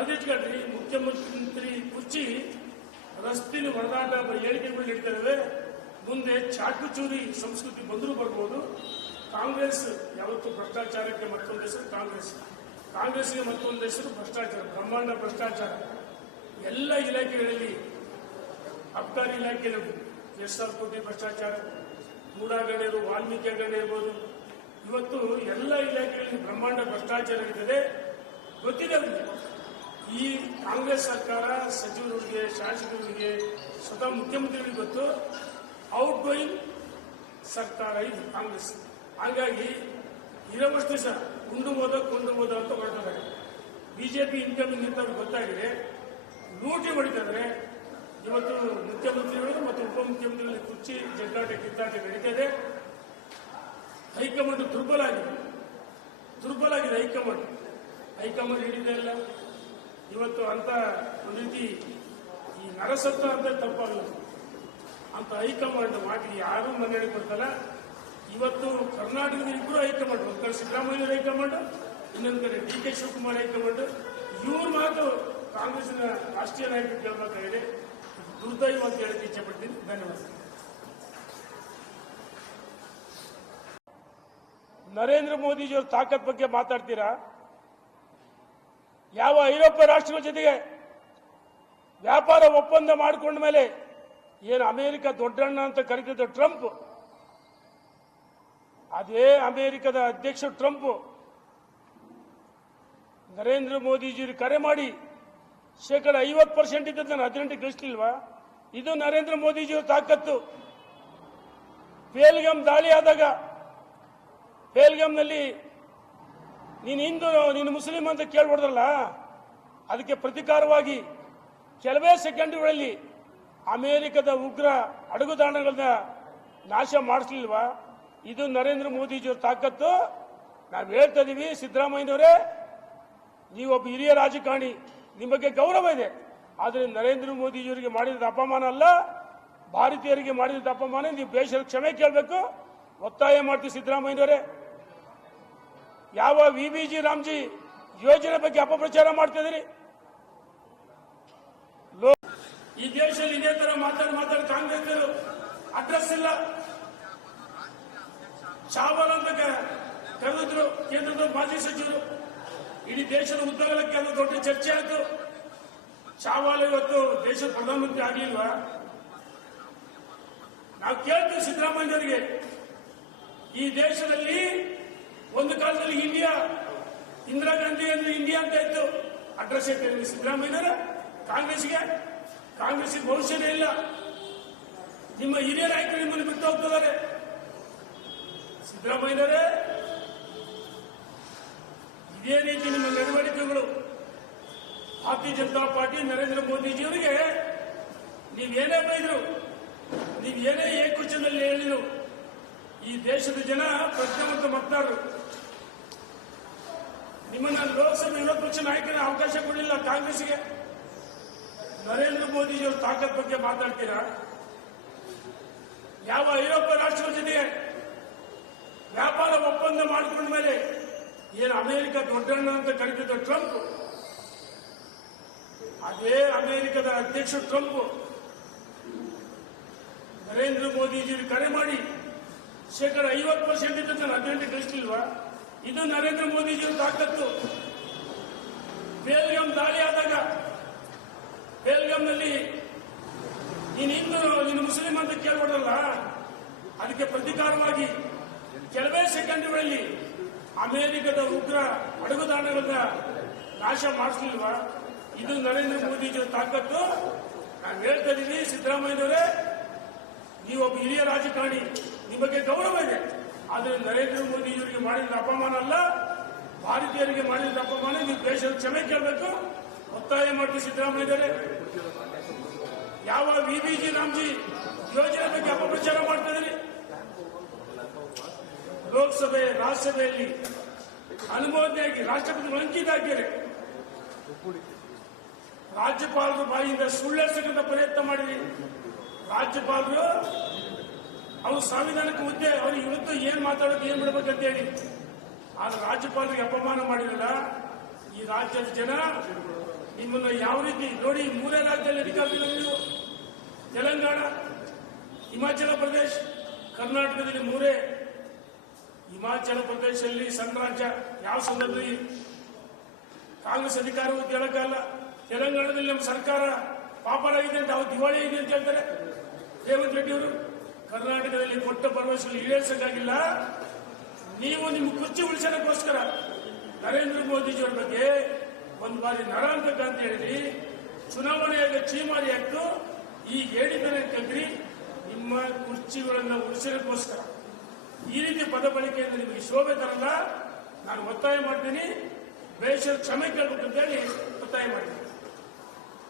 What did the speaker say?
ಬರೆದಿಟ್ಕೊಂಡ್ರಿ ಮುಖ್ಯಮಂತ್ರಿ ಕುರ್ಚಿ ರಸ್ತೆಯಲ್ಲಿ ಹೊಡೆದಾಟ ಹೇಳಿಕೆಗಳು ನೀಡ್ತಾರೆ. ಮುಂದೆ ಚಾಟುಚೂರಿ ಸಂಸ್ಕೃತಿ ಬಂದರೂ ಬರ್ಬೋದು. ಕಾಂಗ್ರೆಸ್ ಯಾವತ್ತು ಭ್ರಷ್ಟಾಚಾರಕ್ಕೆ ಮತ್ತೊಂದು ಹೆಸರು ಕಾಂಗ್ರೆಸ್ಗೆ ಮತ್ತೊಂದು ಹೆಸರು ಭ್ರಷ್ಟಾಚಾರ, ಬ್ರಹ್ಮಾಂಡ ಭ್ರಷ್ಟಾಚಾರ. ಎಲ್ಲ ಇಲಾಖೆಗಳಲ್ಲಿ ಅಬಕಾರಿ ಇಲಾಖೆಯಲ್ಲಿ 2,000 ಕೋಟಿ ಭ್ರಷ್ಟಾಚಾರ, ಮೂಡಾಗಣ್ಯರು, ವಾಲ್ಮೀಕಿ ಗಣ್ಯ ಇರ್ಬೋದು. ಇವತ್ತು ಎಲ್ಲ ಇಲಾಖೆಗಳಲ್ಲಿ ಬ್ರಹ್ಮಾಂಡ ಭ್ರಷ್ಟಾಚಾರ ಇರ್ತದೆ. ಗೊತ್ತಿದೆ ಅವರಿಗೆ. ಈ ಕಾಂಗ್ರೆಸ್ ಸರ್ಕಾರ ಸಚಿವರಿಗೆ, ಶಾಸಕರಿಗೆ, ಸ್ವತಃ ಮುಖ್ಯಮಂತ್ರಿಗಳಿಗೆ ಗೊತ್ತು. ಔಟ್ ಗೋಯಿಂಗ್ ಸರ್ಕಾರ ಇದು ಕಾಂಗ್ರೆಸ್. ಹಾಗಾಗಿ ಇರೋವಷ್ಟು ದಿವಸ ಕೊಂಡು ಹೋದ ಅಂತ ಹೊರಟಿದ್ದಾರೆ. ಬಿಜೆಪಿ ಇನ್ಕಮಿಂಗ್ ಅಂತ ಅವ್ರಿಗೆ ಗೊತ್ತಾಗಿದೆ. ಲೂಟಿ ಹೊಡಿತಿದ್ದಾರೆ. ಇವತ್ತು ಮುಖ್ಯಮಂತ್ರಿಗಳು ಮತ್ತು ಉಪಮುಖ್ಯಮಂತ್ರಿಗಳಲ್ಲಿ ಕುರ್ಚಿ ಜಗ್ಗಾಟ ಕಿತ್ತಾಟ ನಡೀತದೆ. ಹೈಕಮಾಂಡ್ ದುರ್ಬಲ ಆಗಿದೆ. ಹೈಕಮಾಂಡ್ ಹಿಡಿತಾ ಇಲ್ಲ. ಇವತ್ತು ಅಂತ ಒಂದು ರೀತಿ ಈ ನರಸತ್ವ ಅಂತ ತಪ್ಪಾಗಲ್ಲ ಅಂತ ಹೈಕಮಾಂಡ್ ಮಾಡಿ ಯಾರೂ ಮನ್ನಣೆ ಕೊಡ್ತಲ್ಲ. ಇವತ್ತು ಕರ್ನಾಟಕದ ಇಬ್ಬರು ಹೈಕಮಾಂಡ್, ಒಂದು ಕಡೆ ಸಿದ್ದರಾಮಯ್ಯ ಹೈಕಮಾಂಡ್, ಇನ್ನೊಂದು ಕಡೆ ಡಿ ಕೆ ಶಿವಕುಮಾರ್ ಹೈಕಮಾಂಡ್. ಇವ್ರ ಮಾತು ಕಾಂಗ್ರೆಸ್ನ ರಾಷ್ಟ್ರೀಯ ನಾಯಕರು ಕೇಳಬೇಕಾಗಿದೆ. ದುರ್ದೈವ ಅಂತ ಹೇಳಕ್ಕೆ ಇಚ್ಛೆ ಪಡ್ತೀನಿ. ಧನ್ಯವಾದ. ನರೇಂದ್ರ ಮೋದಿಜಿಯವರ ತಾಕತ್ ಬಗ್ಗೆ ಮಾತಾಡ್ತೀರಾ? ಯಾವ ಐರೋಪ್ಯ ರಾಷ್ಟ್ರಗಳ ಜೊತೆಗೆ ವ್ಯಾಪಾರ ಒಪ್ಪಂದ ಮಾಡಿಕೊಂಡ ಮೇಲೆ ಏನು ಅಮೆರಿಕ ದೊಡ್ಡಣ್ಣ ಅಂತ ಕರೀತಿದ್ದ ಟ್ರಂಪ್, ಅದೇ ಅಮೆರಿಕದ ಅಧ್ಯಕ್ಷ ಟ್ರಂಪ್ ನರೇಂದ್ರ ಮೋದಿಜಿಯವರು ಕರೆ ಮಾಡಿ 50% ಇದ್ದದ್ದು ನಾನು 18 ಗಳಿಸಲಿಲ್ವಾ? ಇದು ನರೇಂದ್ರ ಮೋದಿಜಿಯವರ ತಾಕತ್ತು. ಪೇಲ್ಗಾಮ್ ದಾಳಿ ಆದಾಗ ಪೇಲ್ಗಾಮ್ನಲ್ಲಿ ನೀನು ಹಿಂದೂ, ನೀನು ಮುಸ್ಲಿಂ ಅಂತ ಕೇಳ್ಬಿಡ್ದಲ್ಲ, ಅದಕ್ಕೆ ಪ್ರತಿಕಾರವಾಗಿ ಕೆಲವೇ ಸೆಕೆಂಡ್ಗಳಲ್ಲಿ ಅಮೆರಿಕದ ಉಗ್ರ ಅಡಗುದಾಣಗಳನ್ನ ನಾಶ ಮಾಡಿಸ್ಲಿಲ್ವಾ? ಇದು ನರೇಂದ್ರ ಮೋದಿಜಿಯವರ ತಾಕತ್ತು. ನಾವು ಹೇಳ್ತಾ ಇದೀವಿ, ಸಿದ್ದರಾಮಯ್ಯನವರೇ, ನೀವೊಬ್ಬ ಹಿರಿಯ ರಾಜಕಾರಣಿ, ನಿಮ್ಮ ಬಗ್ಗೆ ಗೌರವ ಇದೆ. ಆದರೆ ನರೇಂದ್ರ ಮೋದಿಜಿಯವರಿಗೆ ಮಾಡಿದ ಅಪಮಾನ ಅಲ್ಲ, ಭಾರತೀಯರಿಗೆ ಮಾಡಿದ ಅಪಮಾನ. ನೀವು ದೇಶದ ಕ್ಷಮೆ ಕೇಳಬೇಕು. ಒತ್ತಾಯ ಮಾಡ್ತೀವಿ ಸಿದ್ದರಾಮಯ್ಯನವರೇ. ಯಾವ ವಿಬಿಜಿ ರಾಮ್ಜಿ ಯೋಜನೆ ಬಗ್ಗೆ ಅಪಪ್ರಚಾರ ಮಾಡ್ತಿದ್ದೀರಿ? ಈ ದೇಶದಲ್ಲಿ ಇದೇ ತರ ಮಾತಾಡಿ ಕಾಂಗ್ರೆಸ್ ಅಡ್ರೆಸ್ ಇಲ್ಲ. ಚಾವಲ್ ಅಂತ ಕರೆದಿದ್ರು ಕೇಂದ್ರದ ಮಾಜಿ ಸಚಿವರು. ಇಡೀ ದೇಶದ ಉದ್ದಗಲಕ್ಕೆ ಅದು ದೊಡ್ಡ ಚರ್ಚೆ ಆಯಿತು. ಚಾವಲ್ ಇವತ್ತು ದೇಶದ ಪ್ರಧಾನಮಂತ್ರಿ ಆಗಲಿಲ್ವಾ? ನಾವು ಕೇಳ್ತೀವಿ ಸಿದ್ದರಾಮಯ್ಯನವರಿಗೆ, ಈ ದೇಶದಲ್ಲಿ ಒಂದು ಕಾಲದಲ್ಲಿ ಇಂದಿರಾ ಗಾಂಧಿ ಅಂದ್ರೆ ಇಂಡಿಯಾ ಅಂತ ಇತ್ತು. ಅಡ್ರೆಸ್ ಇಟ್ಟಿದ್ದೀವಿ ಸಿದ್ದರಾಮಯ್ಯನವರ. ಕಾಂಗ್ರೆಸ್ಗೆ ಭವಿಷ್ಯನೇ ಇಲ್ಲ. ನಿಮ್ಮ ಹಿರಿಯ ನಾಯಕರು ನಿಮ್ಮನ್ನು ಬಿಟ್ಟು ಹೋಗ್ತಿದ್ದಾರೆ. ಸಿದ್ದರಾಮಯ್ಯನವರೇ, ಇದೇ ರೀತಿ ನಿಮ್ಮ ನಡವಳಿಕೆಗಳು ಭಾರತೀಯ ಜನತಾ ಪಾರ್ಟಿ ನರೇಂದ್ರ ಮೋದಿಜಿಯವರಿಗೆ ನೀವೇನೇ ಬೈದ್ರು, ನೀವೇನೇ ಏಕವಚನದಲ್ಲಿ ಹೇಳಿದ್ರು, ಈ ದೇಶದ ಜನ ಪ್ರಜ್ಞಾವಂತ ಮತದಾರರು ನಿಮ್ಮನ್ನ ಲೋಕಸಭೆ ವಿರೋಧ ಪಕ್ಷ ನಾಯಕನ ಅವಕಾಶ ಕೊಡಲಿಲ್ಲ ಕಾಂಗ್ರೆಸ್ಗೆ. ನರೇಂದ್ರ ಮೋದಿಜಿಯವರ ತಾಕತ್ ಬಗ್ಗೆ ಮಾತಾಡ್ತೀರಾ? ಯಾವ ಐರೋಪ್ಯ ರಾಷ್ಟ್ರಗಳ ಜೊತೆಗೆ ವ್ಯಾಪಾರ ಒಪ್ಪಂದ ಮಾಡಿಕೊಂಡ ಮೇಲೆ ಏನು ಅಮೆರಿಕ ದೊಡ್ಡಣ್ಣ ಅಂತ ಕರೀತಿದ್ದ ಟ್ರಂಪ್, ಅದೇ ಅಮೆರಿಕದ ಅಧ್ಯಕ್ಷ ಟ್ರಂಪ್ ನರೇಂದ್ರ ಮೋದಿಜಿಯವರು ಕರೆ ಮಾಡಿ 50% ಇದ್ದದ್ದು ನಾನು 18 ಗಳಿಸಲಿಲ್ವಾ? ಇದು ನರೇಂದ್ರ ಮೋದಿಜಿಯವರ ತಾಕತ್ತು. ಪೇಲ್ಗಾಮ್ ದಾಳಿ ಆದಾಗ ಪೇಲ್ಗಾಮ್ನಲ್ಲಿ ನೀನು ಹಿಂದೂ, ನೀನು ಮುಸ್ಲಿಂ ಅಂತ ಕೇಳ್ಬಿಡಲ್ಲ, ಅದಕ್ಕೆ ಪ್ರತಿಕಾರವಾಗಿ ಕೆಲವೇ ಸೆಕೆಂಡ್ಗಳಲ್ಲಿ ಅಮೆರಿಕದ ಉಗ್ರ ಅಡಗುದಾಣಗಳನ್ನ ನಾಶ ಮಾಡಿಸ್ಲಿಲ್ವಾ? ಇದು ನರೇಂದ್ರ ಮೋದಿಜಿಯವರ ತಾಕತ್ತು. ನಾವು ಹೇಳ್ತಾ ಇದೀವಿ ಸಿದ್ದರಾಮಯ್ಯನವರೇ, ನೀವೊಬ್ಬ ಹಿರಿಯ ರಾಜಕಾರಣಿ, ನಿಮ್ಮ ಬಗ್ಗೆ ಗೌರವ ಇದೆ. ಆದರೆ ನರೇಂದ್ರ ಮೋದಿಜಿಯವರಿಗೆ ಮಾಡಿದ ಅಪಮಾನ ಅಲ್ಲ, ಭಾರತೀಯರಿಗೆ ಮಾಡಿದ ಅಪಮಾನ. ನೀವು ದೇಶದ ಕ್ಷಮೆ ಕೇಳಬೇಕು. ಒತ್ತಾಯ ಮಾಡ್ತೀವಿ ಸಿದ್ದರಾಮಯ್ಯನವರೇ. ಯಾವ ವಿಬಿಜಿ ರಾಮ್ಜಿ ಯೋಜನೆ ಬಗ್ಗೆ ಅಪಪ್ರಚಾರ ಮಾಡ್ತಾ ಇದ್ದೀರಿ? ಲೋಕಸಭೆ ರಾಜ್ಯಸಭೆಯಲ್ಲಿ ಅನುಮೋದನೆಯಾಗಿ ರಾಷ್ಟ್ರಪತಿ ಅಂಕಿತ ಹಾಕಿದ್ದಾರೆ. ರಾಜ್ಯಪಾಲರ ಬಾಯಿಯಿಂದ ಸುಳ್ಳೆಸಕ್ಕಂತ ಪ್ರಯತ್ನ ಮಾಡಿದ್ರಿ. ರಾಜ್ಯಪಾಲರು ಅವರು ಸಂವಿಧಾನಕ್ಕೆ ಹುದ್ದೆ, ಅವ್ರಿಗೆ ಇವತ್ತು ಏನ್ ಮಾತಾಡೋದು, ಏನ್ ಬಿಡಬೇಕಂತ ಹೇಳಿ. ಆದ್ರೆ ರಾಜ್ಯಪಾಲರಿಗೆ ಅಪಮಾನ ಮಾಡಿರಲ್ಲ. ಈ ರಾಜ್ಯದ ಜನ ನಿಮ್ಮನ್ನ ಯಾವ ರೀತಿ ನೋಡಿ, ಮೂರೇ ರಾಜ್ಯದಲ್ಲಿ ಅಧಿಕಾರದಲ್ಲಿ ನೀವು ತೆಲಂಗಾಣ, ಹಿಮಾಚಲ ಪ್ರದೇಶ, ಕರ್ನಾಟಕದಲ್ಲಿ ಮೂರೇ. ಹಿಮಾಚಲ ಪ್ರದೇಶದಲ್ಲಿ ಸಣ್ಣ ರಾಜ್ಯ, ಯಾವ ಸಂದರ್ಭದಲ್ಲಿ ಕಾಂಗ್ರೆಸ್ ಅಧಿಕಾರ ಹೋಗಿ ಹೇಳಕ್ಕಾಗಲ್ಲ. ತೆಲಂಗಾಣದಲ್ಲಿ ನಮ್ಮ ಸರ್ಕಾರ ಪಾಪಡಾಗಿದೆ ಅಂತ, ಅವ್ರು ದಿವಾಳಿ ಇದೆ ಅಂತ ಹೇಳ್ತಾರೆ ರೇವಂತ್ ರೆಡ್ಡಿ ಅವರು. ಕರ್ನಾಟಕದಲ್ಲಿ ಕೊಟ್ಟ ಭರವಸೆಗಳು ಈಡೇರಿಸಕ್ಕಾಗಿಲ್ಲ. ನೀವು ನಿಮ್ಮ ಕುರ್ಚಿ ಉಳಿಸೋದಕ್ಕೋಸ್ಕರ ನರೇಂದ್ರ ಮೋದಿಜಿಯವರ ಬಗ್ಗೆ ಒಂದು ಬಾರಿ ನರಾಂತಕ ಅಂತ ಹೇಳಿದ್ರಿ, ಚುನಾವಣೆಯಾಗ ಚೀಮಾರಿ ಹಾಕ್ತು, ಈ ಹೇಳಿದನೆ ಕಗ್ರಿ ನಿಮ್ಮ ಕುರ್ಚಿಗಳನ್ನು ಉಳಿಸೋದಕ್ಕೋಸ್ಕರ ಈ ರೀತಿ ಪದ ಬಳಕೆಯಿಂದ ನಿಮಗೆ ಶೋಭೆ ತರಲ್ಲ. ನಾನು ಒತ್ತಾಯ ಮಾಡ್ತೀನಿ, ಬೇಷ ಕ್ಷಮೆ ಕೇಳಬೇಕು ಅಂತೇಳಿ ಒತ್ತಾಯ ಮಾಡ್ತೀನಿ.